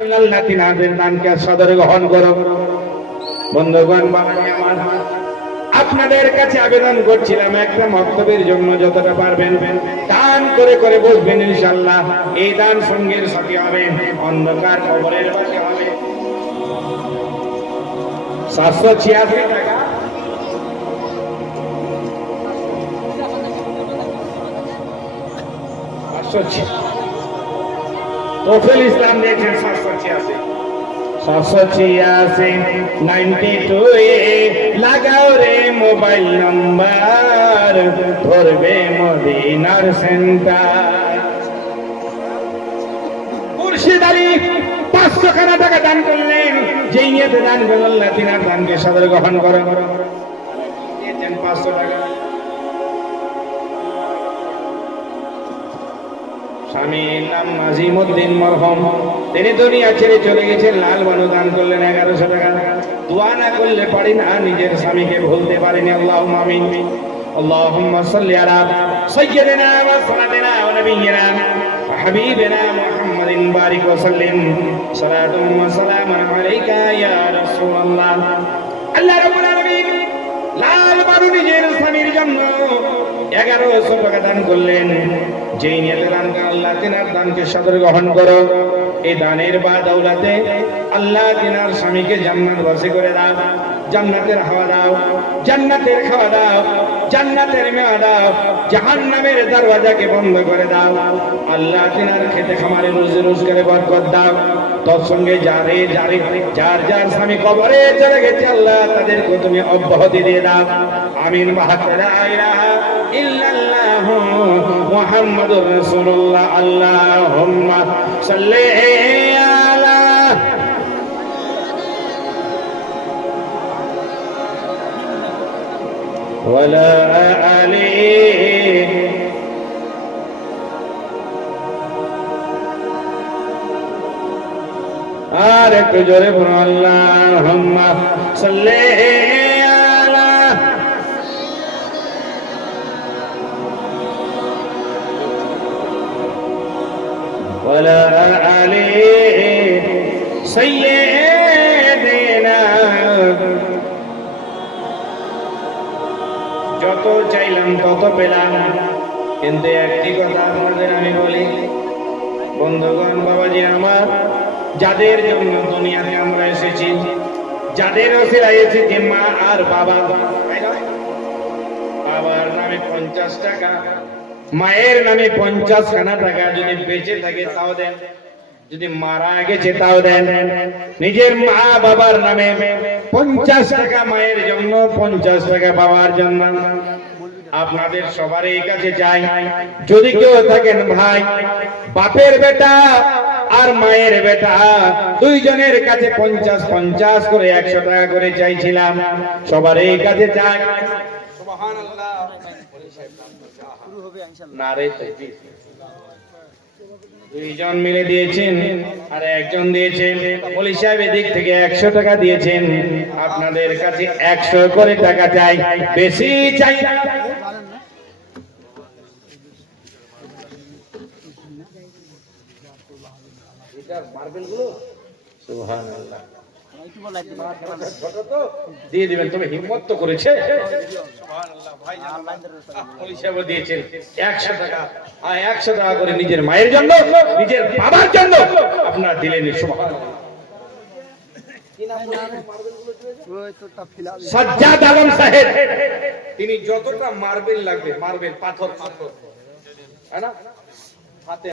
আল্লাহ তিনাদের দানকে সদরে গ্রহণ করো। বন্ধুগণ, আমার আপনাদের কাছে আবেদন করছিলাম, একটা মক্তবের জন্য যতটা পারবেন দান করে করে বসবেন, ইনশাআল্লাহ এই দান সঙ্গের সাথী হবে, অন্ধকার কবরের পাশে হবে। 786 টাকা তোফেল ইসলাম দিয়েছেন 786 লাগাও রে মোবাইল নাম্বার, ধরবে মদিনার সেন্টার। মুর্শিদ আলী 500 টাকা দান করলেন, যেই নিয়তে দান করলেন আল্লাহ তিনার দানকে সাদরে গ্রহণ করে। দিয়েছেন 500 টাকা। স্বামীর নাম নাজিমউদ্দিন মরহুম, তিনি দুনিয়া ছেড়ে চলে গেছেন। লাল বানু দান করলেন 1100 টাকা। দোয়া না করলে পারি না, নিজের স্বামীকে ভুলতে পারিনি। আল্লাহুম্মা আমিন। আল্লাহুম্মা সাল্লি আলা সাইয়্যিদিনা ওয়া সালাতিনা ওয়া নাবিয়্যিনা ওয়া হাবিবিনা মুহাম্মাদিন বারিক ওয়া সাল্লিম সালাতুন ওয়া সালামান আলাইকা ইয়া রাসূলুল্লাহ। আল্লাহ রাব্বুল আলামিন লাল বানু নিজের স্বামীর জন্য 1100 টাকা দান করলেন, যেই নিয়তে দান করে আল্লাহ তিনার দানকে সাদরে গ্রহণ করো। এই দানের বাদৌলতে আল্লাহ তিনার স্বামীকে জান্নাতবাসী করে দাও, জান্নাতের হাওয়া দাও, জান্নাতের খাওয়া দাও, জান্নাতের মেওয়া দাও, জাহান্নামের দরওয়াজাকে বন্ধ করে দাও। আল্লাহ তিনার খেতে খামারে রুজি রোজগারে বরকত দাও। তোর সঙ্গে যার যার স্বামী কবরে চলে গেছে আল্লাহ তাদেরকে তুমি অব্যাহতি দিয়ে দাও। আমিন। লা ইলাহা ইল্লাল্লাহু মুহাম্মাদুর রাসূলুল্লাহ। আল্লাহুম্মা সাল্লি আলা ওয়ালা আলি আর একটু জোরে বলো, আল্লাহুম্মা সাল্লি আলা ওয়ালা আলি সাইয়্যিদিনা। যত চাইলাম তত পেলাম, কিন্তু একটি কথা আপনাদের আমি বলি, বন্ধুগণ, বাবাজি আমার, যাদের জন্য দুনিয়াতে আমরা এসেছি, যাদের ওসিলায় এসেছি, মা আর বাবা, বাবার নামে 50 টাকা, মায়ের নামে 50 টাকা, যদি বেঁচে থাকে তাও দেন, যদি মারা গেছে তাও দেন। নিজের মা বাবার নামে 50 টাকা মায়ের জন্য, 50 টাকা বাবার জন্য। আপনাদের সবারই কাছে চাই, যদি কেউ থাকেন ভাই, বাপের বেটা আর মায়ের বেটা দুইজনের কাছে 50 করে 100 টাকা করে চাইছিলাম, সবারই কাছে চাই। সুবহানাল্লাহ। নারে তাকবীর। দুইজন মিলে দিয়েছেন আর একজন দিয়েছেন, ওলি সাহেব এদিক থেকে 100 টাকা দিয়েছেন। আপনাদের কাছে 100 করে টাকা চাই, বেশি চাই না। সুবহানাল্লাহ। দিয়ে দিবেন, তবে হিম্মত তো করেছে। সুবহানাল্লাহ। ভাই ওলি সাহেব দিয়েছেন 100 টাকা, আর 100 টাকা করে নিজের মায়ের জন্য, নিজের বাবার জন্য আপনারা দিলেন। সুবহানাল্লাহ। সাজ্জাদ আলম সাহেব, তিনি যতটা মার্বেল লাগবে, মার্বেল পাথর, তাই না, হাতে